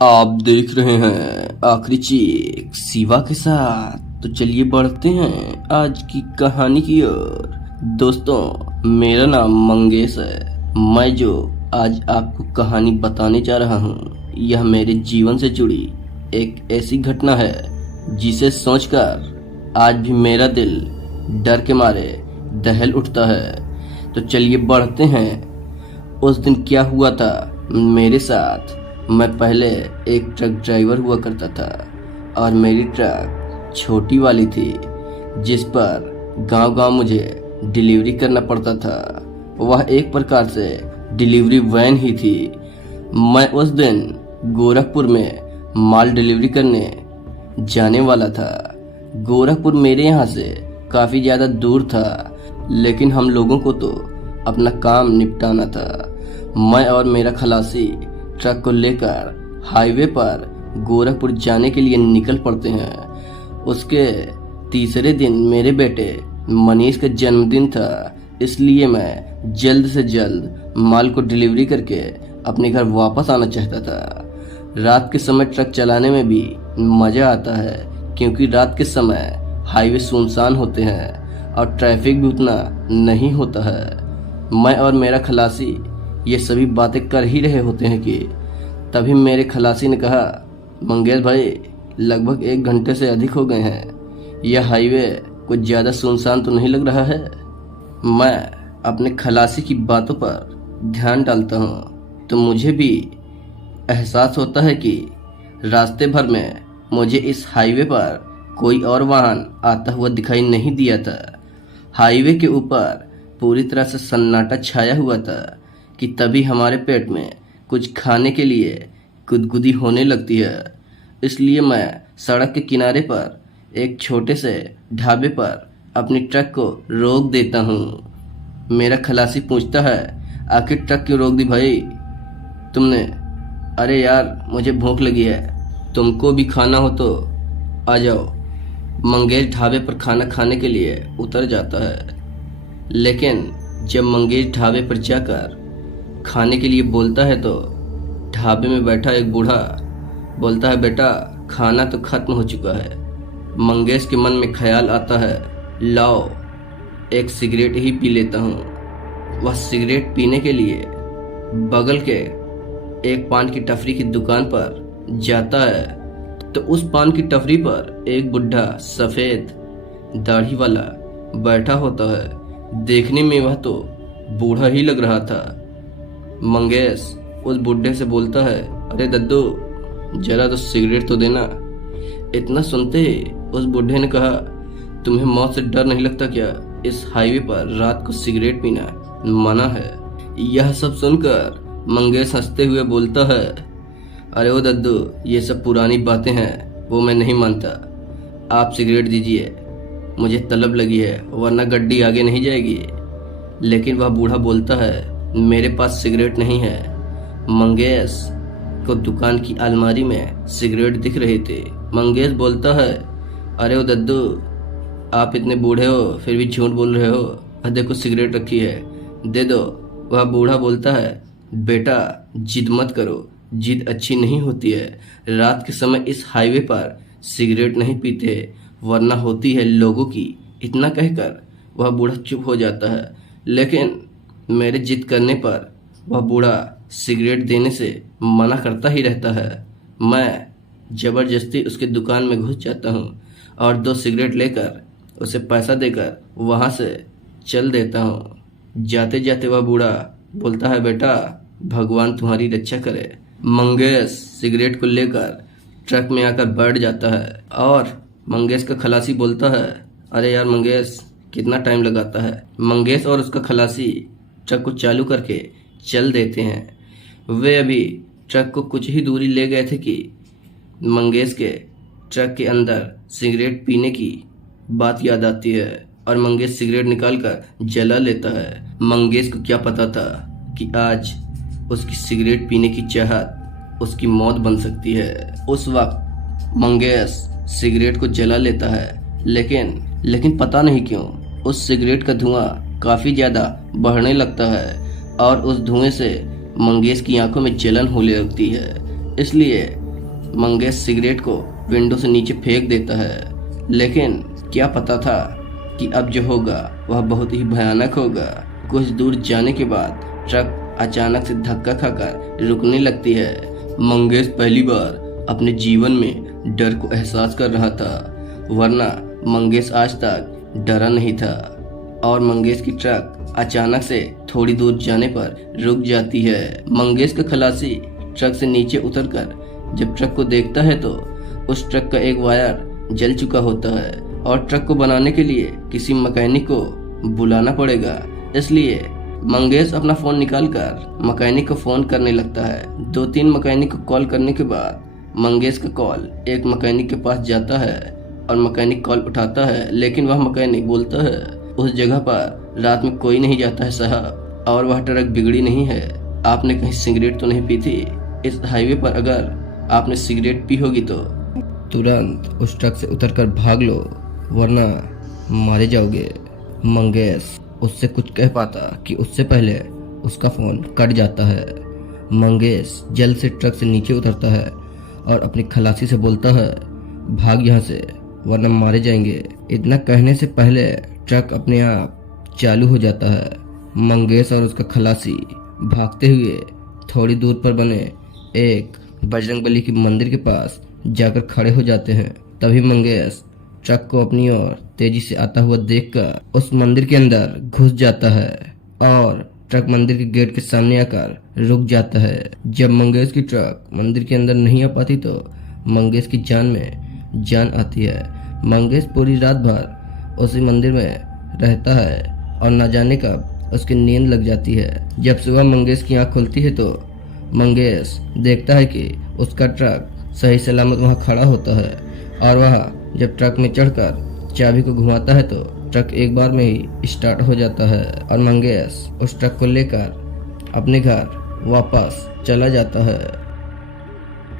आप देख रहे हैं आखिरी चीख शिवा के साथ। तो चलिए बढ़ते हैं आज की कहानी की ओर। दोस्तों, मेरा नाम मंगेश है। मैं जो आज आपको कहानी बताने जा रहा हूँ, यह मेरे जीवन से जुड़ी एक ऐसी घटना है जिसे सोचकर आज भी मेरा दिल डर के मारे दहल उठता है। तो चलिए बढ़ते हैं। उस दिन क्या हुआ था मेरे साथ। मैं पहले एक ट्रक ड्राइवर हुआ करता था और मेरी ट्रक छोटी वाली थी जिस पर गांव-गांव मुझे डिलीवरी करना पड़ता था। वह एक प्रकार से डिलीवरी वैन ही थी। मैं उस दिन गोरखपुर में माल डिलीवरी करने जाने वाला था। गोरखपुर मेरे यहाँ से काफ़ी ज़्यादा दूर था, लेकिन हम लोगों को तो अपना काम निपटाना था। मैं और मेरा खलासी ट्रक को लेकर हाईवे पर गोरखपुर जाने के लिए निकल पड़ते हैं। उसके तीसरे दिन मेरे बेटे मनीष का जन्मदिन था, इसलिए मैं जल्द से जल्द माल को डिलीवरी करके अपने घर वापस आना चाहता था। रात के समय ट्रक चलाने में भी मज़ा आता है, क्योंकि रात के समय हाईवे सुनसान होते हैं और ट्रैफिक भी उतना नहीं होता है। मैं और मेरा खलासी ये सभी बातें कर ही रहे होते हैं कि तभी मेरे खलासी ने कहा, मंगेश भाई, लगभग 1 घंटे से अधिक हो गए हैं। यह हाईवे कुछ ज़्यादा सुनसान तो नहीं लग रहा है। मैं अपने खलासी की बातों पर ध्यान डालता हूँ तो मुझे भी एहसास होता है कि रास्ते भर में मुझे इस हाईवे पर कोई और वाहन आता हुआ दिखाई नहीं दिया था। हाईवे के ऊपर पूरी तरह से सन्नाटा छाया हुआ था कि तभी हमारे पेट में कुछ खाने के लिए गुदगुदी होने लगती है। इसलिए मैं सड़क के किनारे पर एक छोटे से ढाबे पर अपनी ट्रक को रोक देता हूँ। मेरा खलासी पूछता है, आखिर ट्रक क्यों रोक दी भाई तुमने? अरे यार, मुझे भूख लगी है, तुमको भी खाना हो तो आ जाओ। मंगेश ढाबे पर खाना खाने के लिए उतर जाता है, लेकिन जब मंगेश ढाबे पर जाकर खाने के लिए बोलता है तो ढाबे में बैठा एक बूढ़ा बोलता है, बेटा, खाना तो खत्म हो चुका है। मंगेश के मन में ख्याल आता है, लाओ एक सिगरेट ही पी लेता हूँ। वह सिगरेट पीने के लिए बगल के एक पान की टफरी की दुकान पर जाता है तो उस पान की टफरी पर एक बुढ़ा सफ़ेद दाढ़ी वाला बैठा होता है। देखने में वह तो बूढ़ा ही लग रहा था। मंगेश उस बुढ़े से बोलता है, अरे दद्दू, जरा तो सिगरेट तो देना। इतना सुनते ही उस बुढ़े ने कहा, तुम्हें मौत से डर नहीं लगता क्या? इस हाईवे पर रात को सिगरेट पीना मना है। यह सब सुनकर मंगेश हंसते हुए बोलता है, अरे ओ दद्दू, ये सब पुरानी बातें हैं, वो मैं नहीं मानता। आप सिगरेट दीजिए, मुझे तलब लगी है, वरना गड्डी आगे नहीं जाएगी। लेकिन वह बूढ़ा बोलता है, मेरे पास सिगरेट नहीं है। मंगेश को दुकान की अलमारी में सिगरेट दिख रही थी। मंगेश बोलता है, अरे ओ दद्दू, आप इतने बूढ़े हो फिर भी झूठ बोल रहे हो। देखो सिगरेट रखी है, दे दो। वह बूढ़ा बोलता है, बेटा, जिद मत करो, जिद अच्छी नहीं होती है। रात के समय इस हाईवे पर सिगरेट नहीं पीते, वरना होती है लोगों की। इतना कहकर वह बूढ़ा चुप हो जाता है, लेकिन मेरे जिद करने पर वह बूढ़ा सिगरेट देने से मना करता ही रहता है। मैं ज़बरदस्ती उसकी दुकान में घुस जाता हूँ और 2 सिगरेट लेकर उसे पैसा देकर वहाँ से चल देता हूँ। जाते जाते वह बूढ़ा बोलता है, बेटा, भगवान तुम्हारी रक्षा करे। मंगेश सिगरेट को लेकर ट्रक में आकर बैठ जाता है और मंगेश का खलासी बोलता है, अरे यार मंगेश, कितना टाइम लगाता है? मंगेश और उसका खलासी ट्रक को चालू करके चल देते हैं। वे अभी ट्रक को कुछ ही दूरी ले गए थे कि मंगेश के ट्रक के अंदर सिगरेट पीने की बात याद आती है और मंगेश सिगरेट निकालकर जला लेता है। मंगेश को क्या पता था कि आज उसकी सिगरेट पीने की चाहत उसकी मौत बन सकती है। उस वक्त मंगेश सिगरेट को जला लेता है, लेकिन पता नहीं क्यों उस सिगरेट का धुआं काफ़ी ज़्यादा बढ़ने लगता है और उस धुएं से मंगेश की आंखों में जलन होने लगती है। इसलिए मंगेश सिगरेट को विंडो से नीचे फेंक देता है, लेकिन क्या पता था कि अब जो होगा वह बहुत ही भयानक होगा। कुछ दूर जाने के बाद ट्रक अचानक से धक्का खाकर रुकने लगती है। मंगेश पहली बार अपने जीवन में डर को एहसास कर रहा था, वरना मंगेश आज तक डरा नहीं था। और मंगेश की ट्रक अचानक से थोड़ी दूर जाने पर रुक जाती है। मंगेश का खलासी ट्रक से नीचे उतरकर जब ट्रक को देखता है तो उस ट्रक का एक वायर जल चुका होता है और ट्रक को बनाने के लिए किसी मैकेनिक को बुलाना पड़ेगा। इसलिए मंगेश अपना फोन निकालकर मैकेनिक को फोन करने लगता है। 2-3 मैकेनिक को कॉल करने के बाद मंगेश का कॉल एक मैकेनिक के पास जाता है और मैकेनिक कॉल उठाता है, लेकिन वह मैकेनिक बोलता है उस जगह पर रात में कोई नहीं जाता है साहब, और वह ट्रक बिगड़ी नहीं है। आपने कहीं सिगरेट तो नहीं पी थी? इस हाईवे पर अगर आपने सिगरेट पी होगी तो तुरंत उस ट्रक से उतरकर भाग लो, वरना मारे जाओगे। मंगेश उससे कुछ कह पाता कि उससे पहले उसका फोन कट जाता है। मंगेश जल्द से ट्रक से नीचे उतरता है और अपनी खलासी से बोलता है भाग यहाँ से, वरना मारे जाएंगे। इतना कहने से पहले ट्रक अपने आप चालू हो जाता है। मंगेश और उसका खलासी भागते हुए थोड़ी दूर पर बने एक बजरंगबली के मंदिर के पास जाकर खड़े हो जाते हैं। तभी मंगेश ट्रक को अपनी ओर तेजी से आता हुआ देखकर उस मंदिर के अंदर घुस जाता है और ट्रक मंदिर के गेट के सामने आकर रुक जाता है। जब मंगेश की ट्रक मंदिर के अंदर नहीं आ पाती तो मंगेश की जान में जान आती है। मंगेश पूरी रात भर उसी मंदिर में रहता है और न जाने कब उसकी नींद लग जाती है। जब सुबह मंगेश की आंख खुलती है तो मंगेश देखता है कि उसका ट्रक सही सलामत वहां खड़ा होता है और वह जब ट्रक में चढ़कर चाबी को घुमाता है तो ट्रक एक बार में ही स्टार्ट हो जाता है और मंगेश उस ट्रक को लेकर अपने घर वापस चला जाता है।